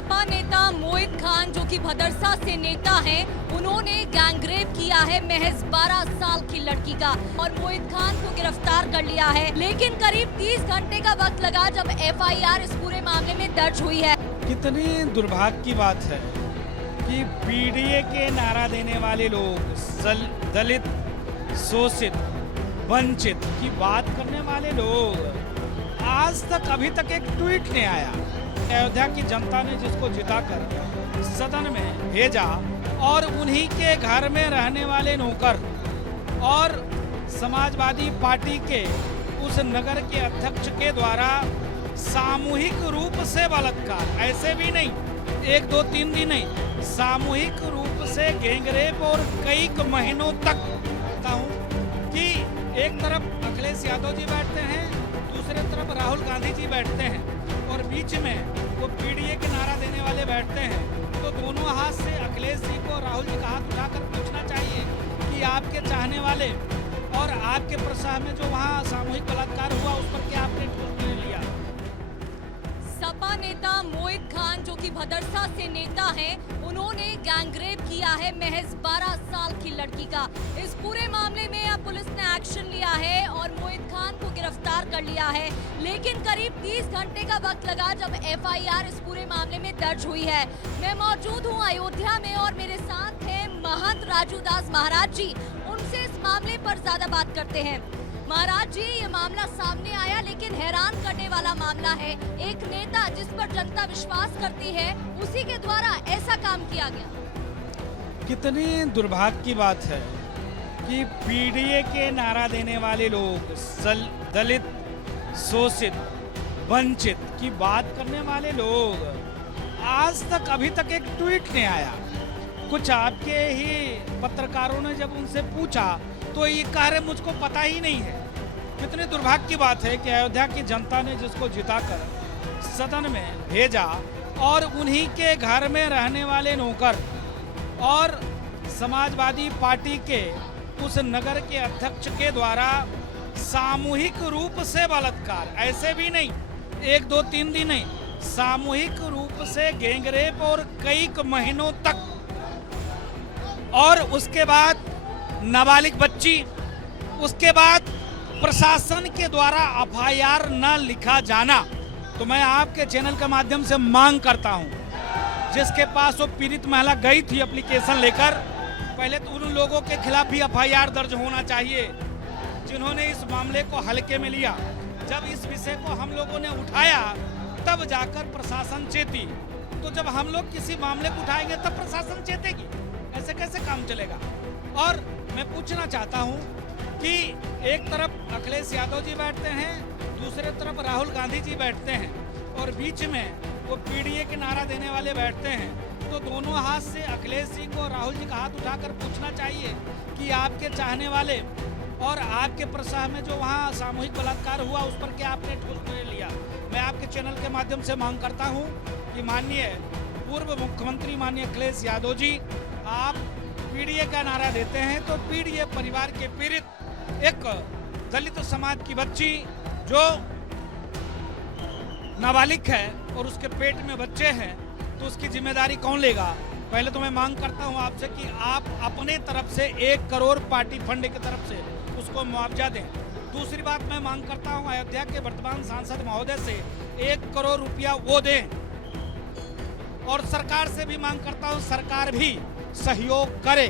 सपा नेता मोहित खान जो कि भदरसा से नेता हैं, उन्होंने गैंगरेप किया है महज 12 साल की लड़की का और मोहित खान को गिरफ्तार कर लिया है। लेकिन करीब 30 घंटे का वक्त लगा जब एफआईआर इस पूरे मामले में दर्ज हुई है। कितनी दुर्भाग्य की बात है कि पीडीए के नारा देने वाले लोग, दलित, शोषित, वंचित की बात करने वाले लोग, आज तक अभी तक एक ट्वीट नहीं आया। अयोध्या की जनता ने जिसको जिताकर सदन में भेजा और उन्हीं के घर में रहने वाले नौकर और समाजवादी पार्टी के उस नगर के अध्यक्ष के द्वारा सामूहिक रूप से बलात्कार, ऐसे भी नहीं, 1, 2, 3 दिन नहीं, सामूहिक रूप से गैंगरेप और कई महीनों तक कि एक तरफ अखिलेश यादव जी बैठते हैं, दूसरे तरफ राहुल गांधी जी बैठते हैं और बीच में वो पीडीए के नारा देने वाले बैठते हैं। तो दोनों हाथ से अखिलेश जी को राहुल जी का हाथ उठाकर पूछना चाहिए कि आपके चाहने वाले और आपके प्रसाह में जो वहाँ सामूहिक बलात्कार हुआ उस पर क्या आपने ठोस निर्णय लिया। सपा नेता मोहित खान जो कि भदरसा से नेता हैं, उन्होंने गैंगरेप किया है महज 12 साल की लड़की का। इस पूरे मामले में अब पुलिस ने एक्शन लिया है और मोहित खान को गिरफ्तार कर लिया है। लेकिन करीब 30 घंटे का वक्त लगा जब एफआईआर इस पूरे मामले में दर्ज हुई है। मैं मौजूद हूँ अयोध्या में और मेरे साथ हैं महंत राजू दास महाराज जी। उनसे इस मामले पर ज्यादा बात करते हैं। महाराज जी, ये मामला सामने आया लेकिन हैरान करने वाला मामला है। एक नेता जिस पर जनता विश्वास करती है, उसी के द्वारा ऐसा काम किया गया। कितनी दुर्भाग्य की बात है कि पीडीए के नारा देने वाले लोग, दलित, शोषित, वंचित की बात करने वाले लोग, आज तक अभी तक एक ट्वीट नहीं आया। कुछ आपके ही पत्रकारों ने जब उनसे पूछा तो ये कह रहे मुझको पता ही नहीं है। कितनी दुर्भाग्य की बात है कि अयोध्या की जनता ने जिसको जिताकर सदन में भेजा और उन्हीं के घर में रहने वाले नौकर और समाजवादी पार्टी के उस नगर के अध्यक्ष के द्वारा सामूहिक रूप से बलात्कार, ऐसे भी नहीं, 1, 2, 3 दिन नहीं, सामूहिक रूप से गैंगरेप और कई महीनों तक, और उसके बाद नाबालिग बच्ची, उसके बाद प्रशासन के द्वारा एफआईआर न लिखा जाना। तो मैं आपके चैनल के माध्यम से मांग करता हूं, जिसके पास वो पीड़ित महिला गई थी एप्लीकेशन लेकर, पहले तो उन लोगों के खिलाफ भी एफआईआर दर्ज होना चाहिए जिन्होंने इस मामले को हल्के में लिया। जब इस विषय को हम लोगों ने उठाया तब जाकर प्रशासन चेती। तो जब हम लोग किसी मामले को उठाएंगे तब प्रशासन चेतेगी, ऐसे कैसे काम चलेगा। और मैं पूछना चाहता हूं कि एक तरफ अखिलेश यादव जी बैठते हैं, दूसरे तरफ राहुल गांधी जी बैठते हैं और बीच में वो पीडीए के नारा देने वाले बैठते हैं। तो दोनों हाथ से अखिलेश जी को राहुल जी का हाथ उठाकर पूछना चाहिए कि आपके चाहने वाले और आपके प्रसाह में जो वहाँ सामूहिक बलात्कार हुआ उस पर क्या आपने ठोस निर्णय लिया। मैं आपके चैनल के माध्यम से मांग करता हूँ कि माननीय पूर्व मुख्यमंत्री माननीय अखिलेश यादव जी, आप पीडीए का नारा देते हैं तो पीडीए परिवार के पीड़ित एक दलित समाज की बच्ची जो नाबालिग है और उसके पेट में बच्चे हैं, तो उसकी जिम्मेदारी कौन लेगा। पहले तो मैं मांग करता हूं आपसे कि आप अपने तरफ से 1 करोड़ पार्टी फंड की तरफ से उसको मुआवजा दें। दूसरी बात मैं मांग करता हूं अयोध्या के वर्तमान सांसद महोदय से 1 करोड़ रुपया वो दें और सरकार से भी मांग करता हूं सरकार भी सहयोग करे।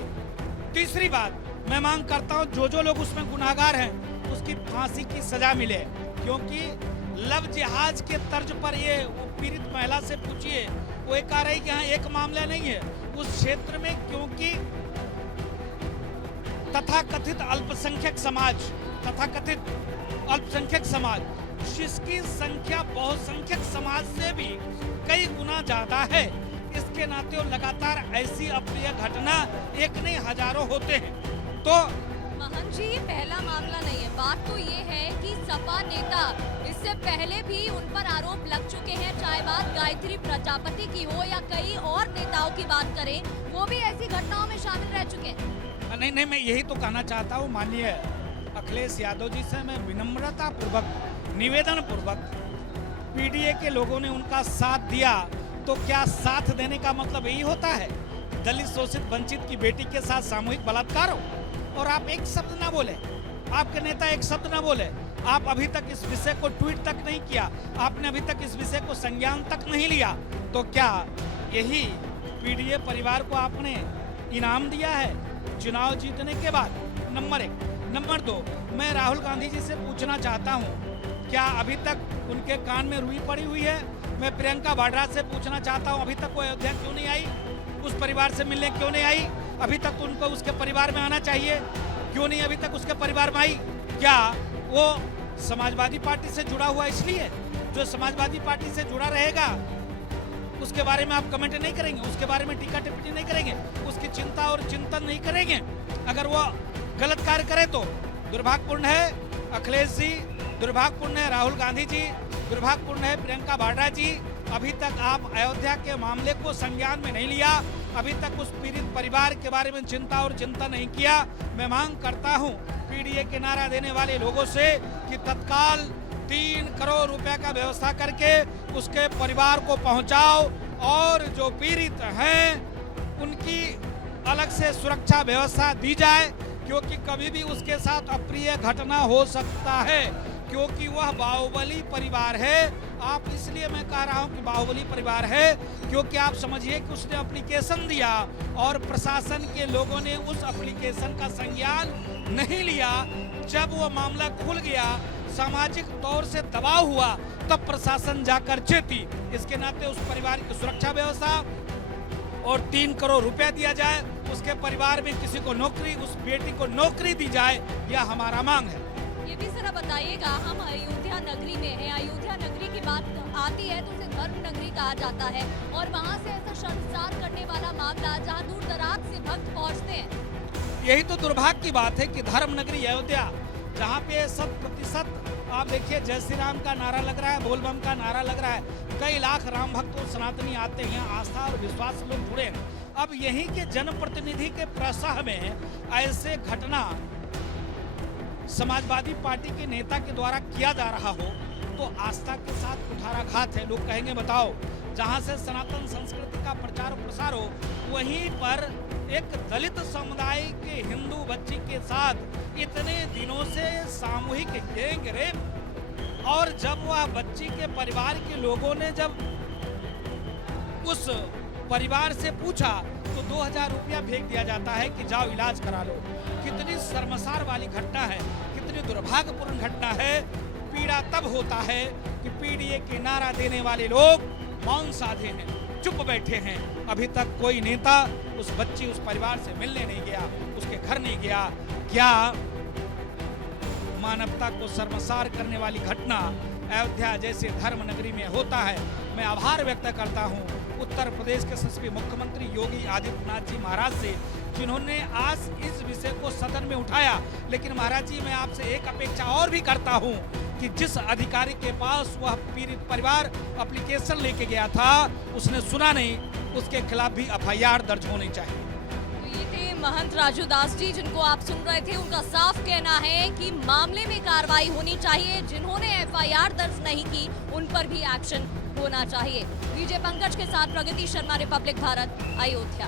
तीसरी बात मैं मांग करता हूं जो लोग उसमें गुनाहगार हैं उसकी फांसी की सजा मिले, क्योंकि लव जिहाज के तर्ज पर ये वो पीड़ित महिला से पूछिए, वो ये कह रही कि यहाँ एक मामला नहीं है उस क्षेत्र में, क्योंकि तथाकथित अल्पसंख्यक समाज जिसकी संख्या बहुसंख्यक समाज से भी कई गुना ज्यादा है। इसके नाते और लगातार ऐसी अप्रिय घटना एक नहीं हजारों होते हैं। तो महंत जी, पहला मामला नहीं है। बात तो ये है कि सपा नेता इससे पहले भी उन पर आरोप लग चुके हैं, चाहे बात गायत्री प्रजापति की हो या कई और नेताओं की बात करें, वो भी ऐसी घटनाओं में शामिल रह चुके हैं। नहीं, मैं यही तो कहना चाहता हूँ माननीय अखिलेश यादव जी से मैं विनम्रता पूर्वक, निवेदन पूर्वक, पीडीए के लोगों ने उनका साथ दिया तो क्या साथ देने का मतलब यही होता है? दलित शोषित वंचित की बेटी के साथ सामूहिक बलात्कार हो और आप एक शब्द ना बोले, आपके नेता एक शब्द ना बोले, आप अभी तक इस विषय को ट्वीट तक नहीं किया, आपने अभी तक इस विषय को संज्ञान तक नहीं लिया, तो क्या यही पीडीए परिवार को आपने इनाम दिया है चुनाव जीतने के बाद? नंबर 1। नंबर 2, मैं राहुल गांधी जी से पूछना चाहता हूं, क्या अभी तक उनके कान में रुई पड़ी हुई है? मैं प्रियंका वाड्रा से पूछना चाहता हूं, अभी तक वो अयोध्या क्यों नहीं आई? उस परिवार से मिलने क्यों नहीं आई? अभी तक तो उनको उसके परिवार में आना चाहिए, क्यों नहीं अभी तक उसके परिवार में आई? क्या वो समाजवादी पार्टी से जुड़ा हुआ इसलिए? जो समाजवादी पार्टी से जुड़ा रहेगा उसके बारे में आप कमेंट नहीं करेंगे, उसके बारे में टीका टिप्पणी नहीं करेंगे, उसकी चिंता और चिंतन नहीं करेंगे? अगर वो गलत कार्य करे तो दुर्भाग्यपूर्ण है अखिलेश जी, दुर्भाग्यपूर्ण है राहुल गांधी जी, दुर्भाग्यपूर्ण है प्रियंका वाड्रा जी। अभी तक आप अयोध्या के मामले को संज्ञान में नहीं लिया, अभी तक उस पीड़ित परिवार के बारे में चिंता और चिंतन नहीं किया। मैं मांग करता हूं पीडीए के नारा देने वाले लोगों से कि तत्काल 3 करोड़ रुपए का व्यवस्था करके उसके परिवार को पहुंचाओ और जो पीड़ित हैं उनकी अलग से सुरक्षा व्यवस्था दी जाए, क्योंकि कभी भी उसके साथ अप्रिय घटना हो सकता है, क्योंकि वह बाहुबली परिवार है। आप इसलिए मैं कह रहा हूं कि बाहुबली परिवार है क्योंकि आप समझिए कि उसने एप्लीकेशन दिया और प्रशासन के लोगों ने उस एप्लीकेशन का संज्ञान नहीं लिया। जब वो मामला खुल गया, सामाजिक तौर से दबाव हुआ, तब प्रशासन जाकर चेती। इसके नाते उस परिवार की सुरक्षा व्यवस्था और 3 करोड़ रुपया दिया जाए, उसके परिवार में किसी को नौकरी, उस बेटी को नौकरी दी जाए, यह हमारा मांग है। ये भी जरा बताइएगा, हम अयोध्या नगरी में हैं, अयोध्या नगरी की बात आती है तो उसे धर्म नगरी कहा जाता है और वहाँ से ऐसा शर्मसार करने वाला मामला जहाँ दूर दराज से भक्त पहुँचते हैं। यही तो दुर्भाग्य की बात है कि धर्म नगरी अयोध्या, जहाँ पे 100% आप देखिए जय श्री राम का नारा लग रहा है, बोल बम का नारा लग रहा है, कई लाख राम भक्त और सनातनी आते हैं, आस्था और विश्वास से लोग जुड़े हैं। अब यही के जनप्रतिनिधि के प्रसह में ऐसे घटना समाजवादी पार्टी के नेता के द्वारा किया जा रहा हो तो आस्था के साथ कुठाराघात है। लोग कहेंगे बताओ, जहां से सनातन संस्कृति का प्रचार और प्रसार हो, वहीं पर एक दलित समुदाय के हिंदू बच्ची के साथ इतने दिनों से सामूहिक गैंग रेप, और जब वह बच्ची के परिवार के लोगों ने जब उस परिवार से पूछा तो 2000 रुपया फेंक दिया जाता है कि जाओ इलाज करा लो। कितनी शर्मसार वाली घटना है, कितनी दुर्भाग्यपूर्ण घटना है। पीड़ा तब होता है कि पीडीए के नारा देने वाले लोग मौन साधे हैं, चुप बैठे हैं। अभी तक कोई नेता उस बच्ची, उस परिवार से मिलने नहीं गया, उसके घर नहीं गया। क्या मानवता को शर्मसार करने वाली घटना अयोध्या जैसे धर्म नगरी में होता है? मैं आभार व्यक्त करता हूं उत्तर प्रदेश के यशस्वी मुख्यमंत्री योगी आदित्यनाथ जी महाराज से, जिन्होंने आज इस विषय को सदन में उठाया। लेकिन महाराज जी, मैं आपसे एक अपेक्षा और भी करता हूं कि जिस अधिकारी के पास वह पीड़ित परिवार एप्लीकेशन लेके गया था, उसने सुना नहीं, उसके खिलाफ भी एफआईआर दर्ज होनी चाहिए। ये थे महंत राजू दास जी, जिनको आप सुन रहे थे। उनका साफ कहना है कि मामले में कार्रवाई होनी चाहिए, जिन्होंने एफआईआर दर्ज नहीं की उन पर भी एक्शन होना चाहिए। विजय पंकज के साथ प्रगति शर्मा, रिपब्लिक भारत, अयोध्या।